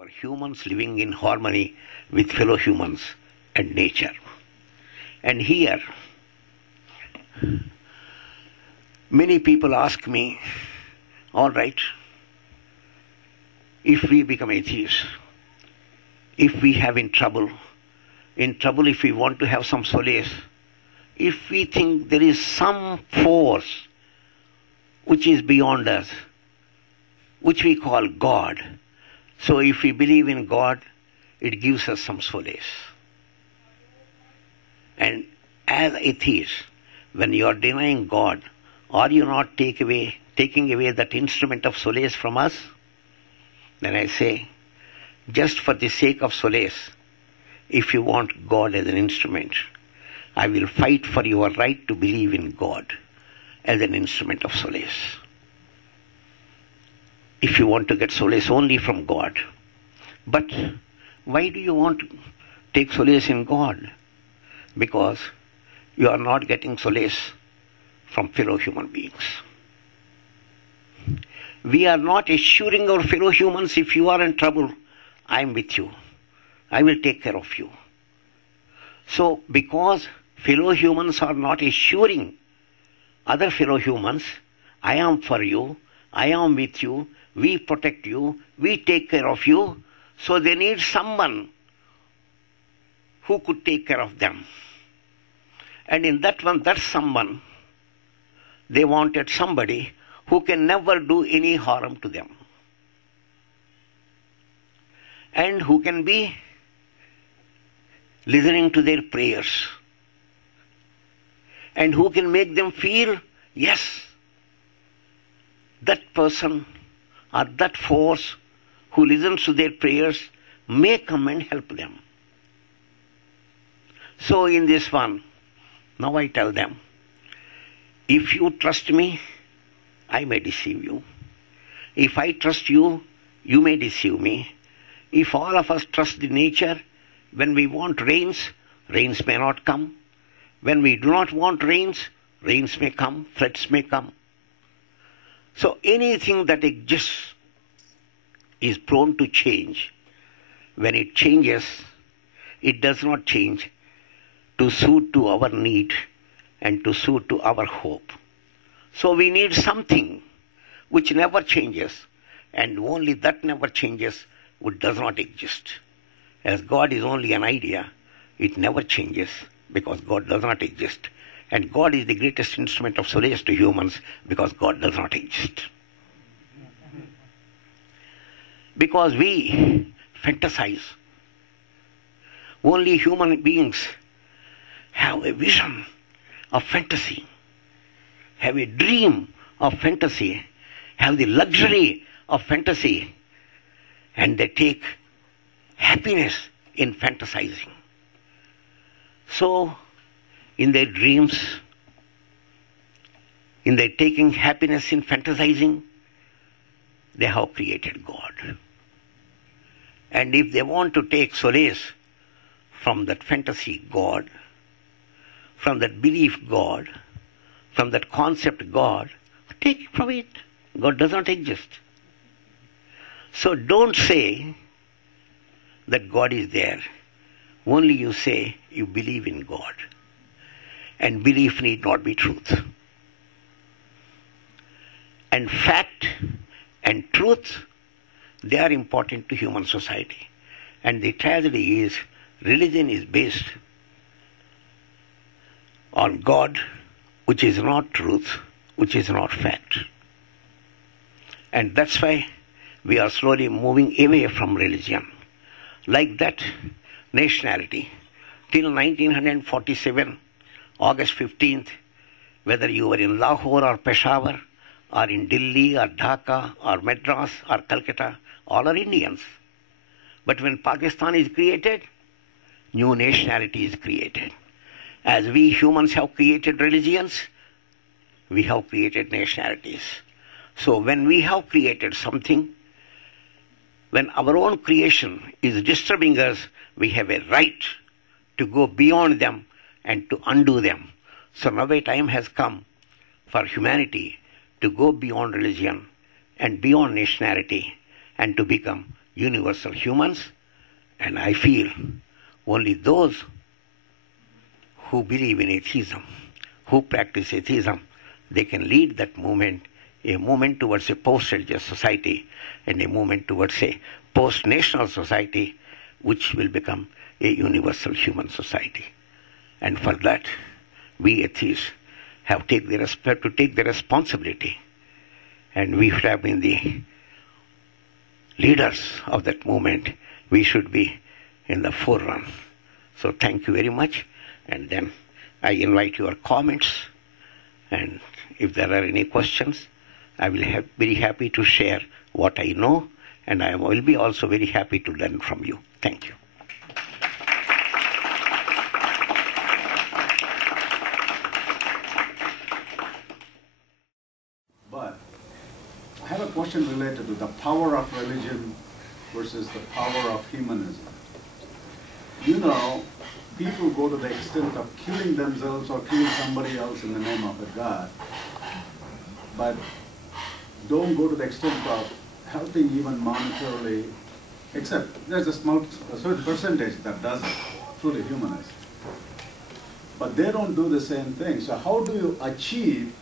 for humans living in harmony with fellow humans and nature. And here, many people ask me, all right, if we become atheists, if we have in trouble if we want to have some solace, if we think there is some force which is beyond us, which we call God, so if we believe in God, it gives us some solace. And as atheists, when you are denying God, are you not taking away that instrument of solace from us? Then I say, just for the sake of solace, if you want God as an instrument, I will fight for your right to believe in God as an instrument of solace. If you want to get solace only from God. But why do you want to take solace in God? Because you are not getting solace from fellow human beings. We are not assuring our fellow humans, if you are in trouble, I am with you. I will take care of you. So, because fellow humans are not assuring other fellow humans, I am for you, I am with you, we protect you, we take care of you, so they need someone who could take care of them. And in that someone, they wanted somebody who can never do any harm to them. And who can be listening to their prayers. And who can make them feel, yes, that person or that force who listens to their prayers may come and help them. So in this one, now I tell them, if you trust me, I may deceive you. If I trust you, you may deceive me. If all of us trust the nature, when we want rains, rains may not come. When we do not want rains, rains may come, floods may come. So anything that exists is prone to change. When it changes, it does not change to suit to our need and to suit to our hope. So we need something which never changes, and only that never changes, which does not exist. As God is only an idea, it never changes because God does not exist. And God is the greatest instrument of solace to humans because God does not exist. Because we fantasize. Only human beings have a vision of fantasy, have a dream of fantasy, have the luxury of fantasy, and they take happiness in fantasizing. So, in their dreams, in their taking happiness in fantasizing, they have created God. And if they want to take solace from that fantasy God, from that belief God, from that concept God, take from it. God does not exist. So don't say that God is there. Only you say you believe in God. And belief need not be truth. And fact and truth, they are important to human society. And the tragedy is, religion is based on God, which is not truth, which is not fact. And that's why we are slowly moving away from religion. Like that nationality, till 1947, August 15th, whether you were in Lahore or Peshawar, or in Delhi or Dhaka or Madras or Calcutta, all are Indians. But when Pakistan is created, new nationality is created. As we humans have created religions, we have created nationalities. So when we have created something, when our own creation is disturbing us, we have a right to go beyond them and to undo them. So now a time has come for humanity to go beyond religion and beyond nationality and to become universal humans, and I feel only those who believe in atheism, who practice atheism, they can lead that movement, a movement towards a post-religious society and a movement towards a post-national society which will become a universal human society. And for that, we atheists have to take the responsibility, and we should have been the leaders of that movement. We should be in the forefront. So thank you very much, and then I invite your comments, and if there are any questions, I will be very happy to share what I know, and I will be also very happy to learn from you. Thank you. But I have a question related to the power of religion versus the power of humanism. You know, people go to the extent of killing themselves or killing somebody else in the name of a god, but don't go to the extent of helping even monetarily, except there's a certain percentage that does it, truly humanist. But they don't do the same thing. So how do you achieve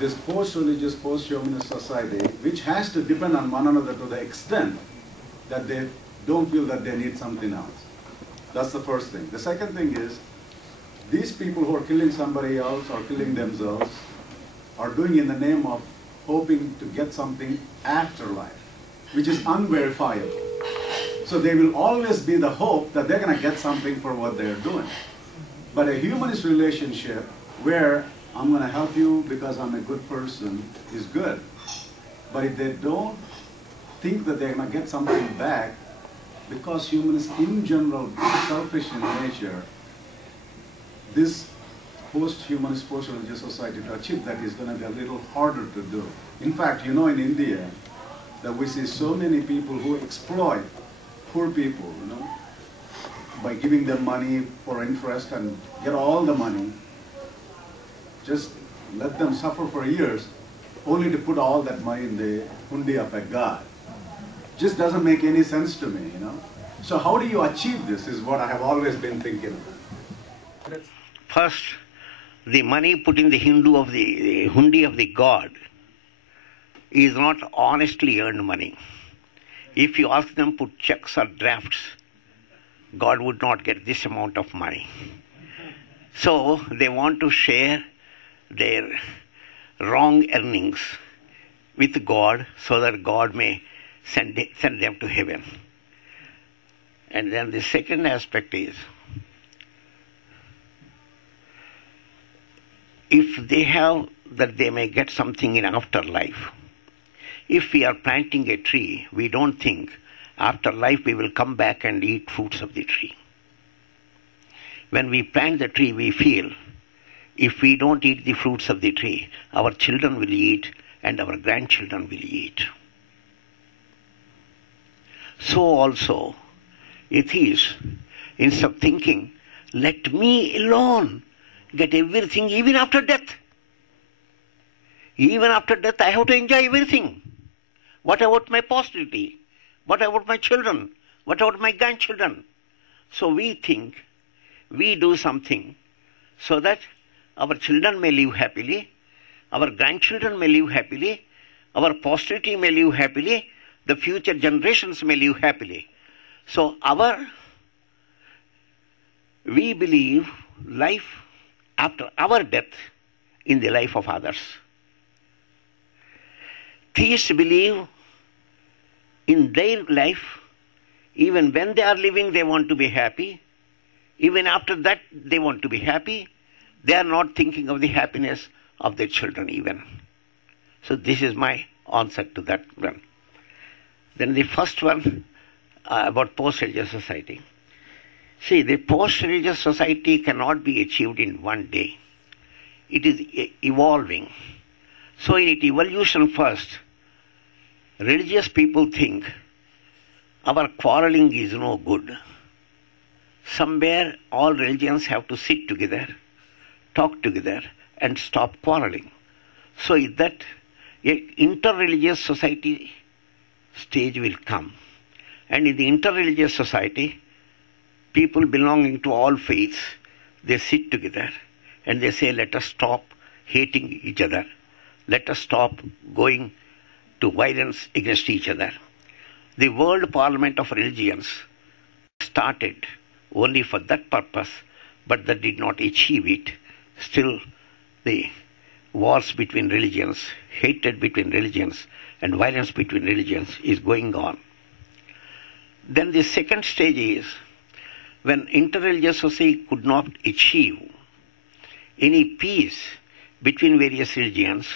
this post-religious, post-humanist society, which has to depend on one another to the extent that they don't feel that they need something else? That's the first thing. The second thing is, these people who are killing somebody else or killing themselves are doing in the name of hoping to get something after life, which is unverifiable. So there will always be the hope that they're going to get something for what they're doing. But a humanist relationship where I'm going to help you because I'm a good person is good. But if they don't think that they're going to get something back, because humanists in general are selfish in nature, this post-humanist, post-religious society, to achieve that is going to be a little harder to do. In fact, you know, in India, that we see so many people who exploit poor people, you know, by giving them money for interest and get all the money, just let them suffer for years, only to put all that money in the hundi of a god. Just doesn't make any sense to me, you know. So how do you achieve this is what I have always been thinking about. First, the money put in the hundi of the god is not honestly earned money. If you ask them put checks or drafts, God would not get this amount of money. So they want to share their wrong earnings with God so that God may send them to heaven. And then the second aspect is, if they have that they may get something in afterlife. If we are planting a tree, we don't think after life we will come back and eat fruits of the tree. When we plant the tree, we feel if we don't eat the fruits of the tree, our children will eat and our grandchildren will eat. So also, atheists, instead of thinking, let me alone get everything even after death. Even after death, I have to enjoy everything. What about my posterity? What about my children? What about my grandchildren? So we think we do something so that our children may live happily, our grandchildren may live happily, our posterity may live happily, the future generations may live happily. So we believe life after our death in the life of others. Theists believe in their life, even when they are living, they want to be happy. Even after that, they want to be happy. They are not thinking of the happiness of their children even. So this is my answer to that one. Then the first one about post-religious society. See, the post-religious society cannot be achieved in one day. It is evolving. So in its evolution first, religious people think our quarreling is no good. Somewhere all religions have to sit together, talk together, and stop quarreling. So that an inter-religious society stage will come. And in the interreligious society, people belonging to all faiths, they sit together and they say, let us stop hating each other. Let us stop going to violence against each other. The World Parliament of Religions started only for that purpose, but that did not achieve it. Still, the wars between religions, hatred between religions, and violence between religions is going on. Then the second stage is when interreligious society could not achieve any peace between various religions,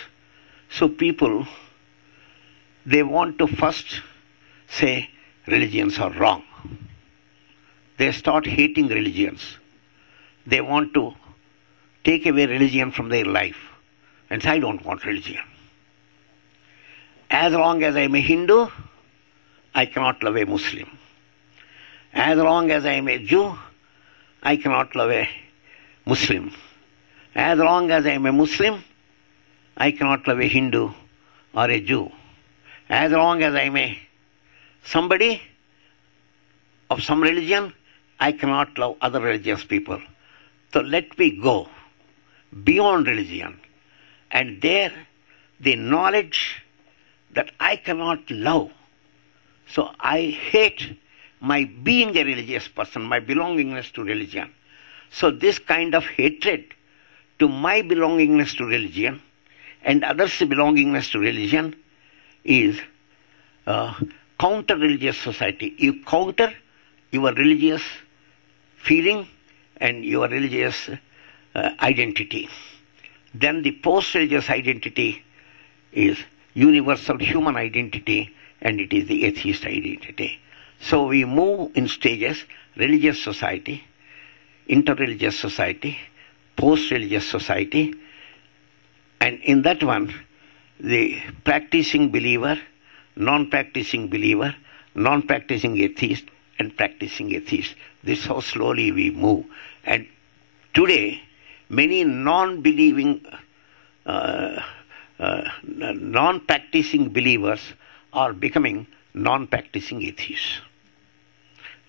so people, they want to first say religions are wrong. They start hating religions. They want to take away religion from their life and say, I don't want religion. As long as I am a Hindu, I cannot love a Muslim. As long as I am a Jew, I cannot love a Muslim. As long as I am a Muslim, I cannot love a Hindu or a Jew. As long as I am a somebody of some religion, I cannot love other religious people. So let me go beyond religion. And there, the knowledge that I cannot love, so I hate my being a religious person, my belongingness to religion. So this kind of hatred to my belongingness to religion and others' belongingness to religion is counter-religious society. You counter your religious feeling and your religious identity. Then the post-religious identity is universal human identity, and it is the atheist identity. So we move in stages: religious society, interreligious society, post-religious society, and in that one, the practicing believer, non-practicing believer, non-practicing atheist, and practicing atheist. This is how slowly we move. And today, many non-believing, non-practicing believers are becoming non-practicing atheists.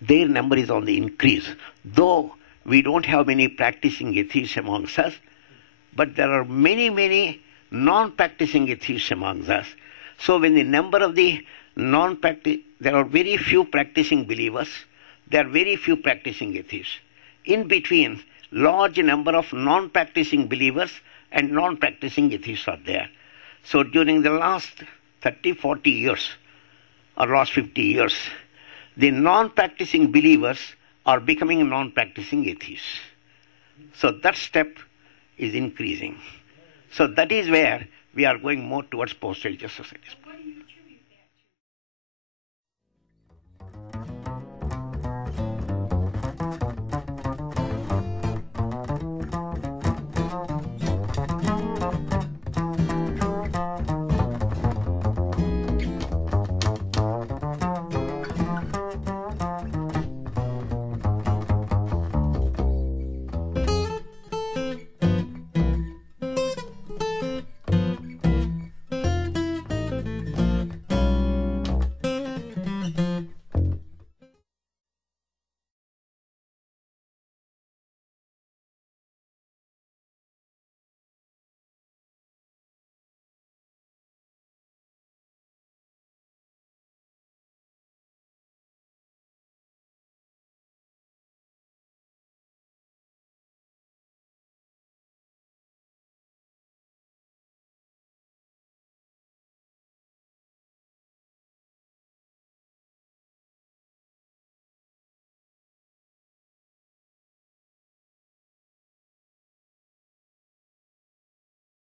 Their number is on the increase. Though we don't have many practicing atheists amongst us, but there are many, many non-practicing atheists amongst us. So when the number of the there are very few practicing believers, there are very few practicing atheists. In between, large number of non-practicing believers and non-practicing atheists are there. So during the last 30, 40 years, or last 50 years, the non-practicing believers are becoming non-practicing atheists. So that step is increasing. So that is where we are going more towards post-religious societies.